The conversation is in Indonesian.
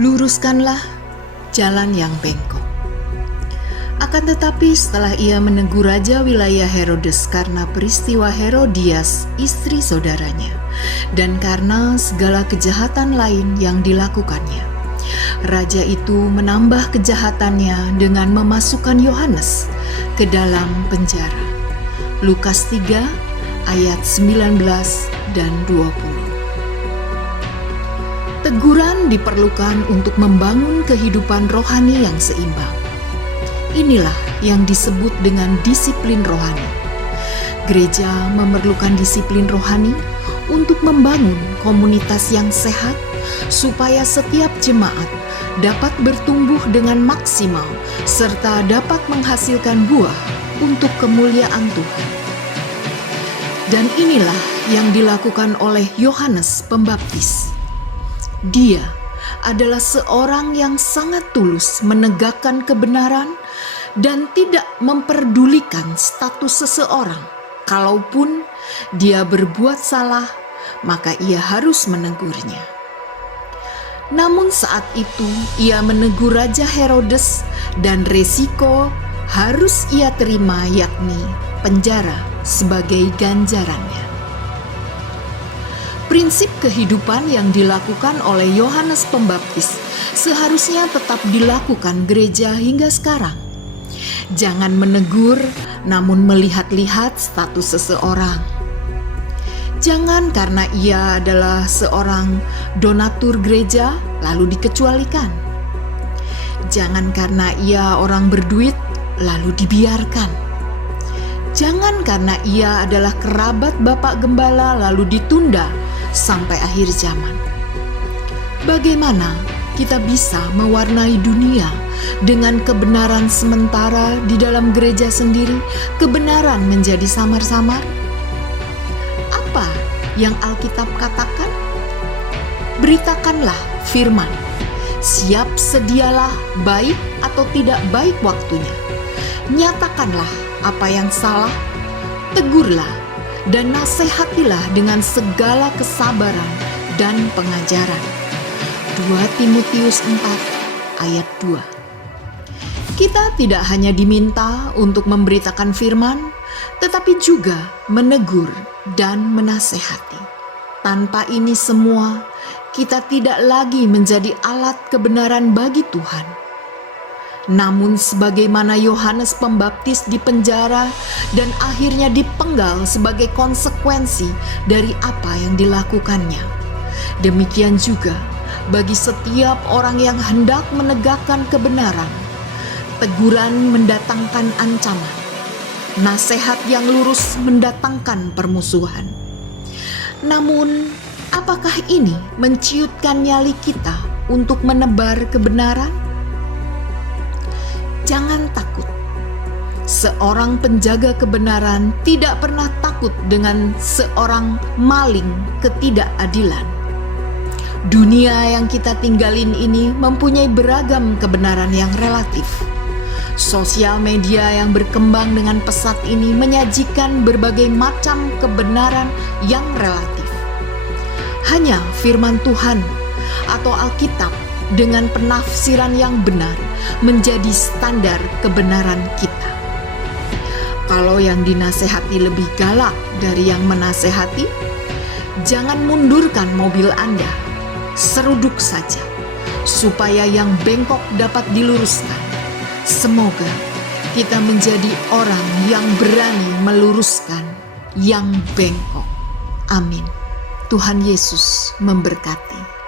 Luruskanlah jalan yang bengkok. Akan tetapi setelah ia menegur raja wilayah Herodes karena peristiwa Herodias, istri saudaranya, dan karena segala kejahatan lain yang dilakukannya, raja itu menambah kejahatannya dengan memasukkan Yohanes ke dalam penjara. Lukas 3 ayat 19 dan 20. Teguran diperlukan untuk membangun kehidupan rohani yang seimbang. Inilah yang disebut dengan disiplin rohani. Gereja memerlukan disiplin rohani untuk membangun komunitas yang sehat supaya setiap jemaat dapat bertumbuh dengan maksimal serta dapat menghasilkan buah untuk kemuliaan Tuhan. Dan inilah yang dilakukan oleh Yohanes Pembaptis. Dia adalah seorang yang sangat tulus menegakkan kebenaran dan tidak memperdulikan status seseorang. Kalaupun dia berbuat salah, maka ia harus menegurnya. Namun saat itu ia menegur Raja Herodes dan resiko harus ia terima, yakni penjara sebagai ganjarannya. Prinsip kehidupan yang dilakukan oleh Yohanes Pembaptis seharusnya tetap dilakukan gereja hingga sekarang. Jangan menegur, namun melihat-lihat status seseorang. Jangan karena ia adalah seorang donatur gereja, lalu dikecualikan. Jangan karena ia orang berduit, lalu dibiarkan. Jangan karena ia adalah kerabat Bapak Gembala, lalu ditunda sampai akhir zaman. Bagaimana kita bisa mewarnai dunia dengan kebenaran sementara di dalam gereja sendiri, kebenaran menjadi samar-samar? Apa yang Alkitab katakan? Beritakanlah firman. Siap sedialah baik atau tidak baik waktunya. Nyatakanlah apa yang salah, tegurlah dan nasihatilah dengan segala kesabaran dan pengajaran. 2 Timotius 4 ayat 2. Kita tidak hanya diminta untuk memberitakan firman, tetapi juga menegur dan menasehati. Tanpa ini semua, kita tidak lagi menjadi alat kebenaran bagi Tuhan. Namun sebagaimana Yohanes Pembaptis dipenjara dan akhirnya dipenggal sebagai konsekuensi dari apa yang dilakukannya, demikian juga bagi setiap orang yang hendak menegakkan kebenaran. Teguran mendatangkan ancaman, nasihat yang lurus mendatangkan permusuhan. Namun, apakah ini menciutkan nyali kita untuk menebar kebenaran? Jangan takut. Seorang penjaga kebenaran tidak pernah takut dengan seorang maling ketidakadilan. Dunia yang kita tinggalin ini mempunyai beragam kebenaran yang relatif. Sosial media yang berkembang dengan pesat ini menyajikan berbagai macam kebenaran yang relatif. Hanya firman Tuhan atau Alkitab dengan penafsiran yang benar menjadi standar kebenaran kita. Kalau yang dinasehati lebih galak dari yang menasehati, jangan mundurkan mobil Anda. Seruduk saja, supaya yang bengkok dapat diluruskan. Semoga kita menjadi orang yang berani meluruskan yang bengkok. Amin. Tuhan Yesus memberkati.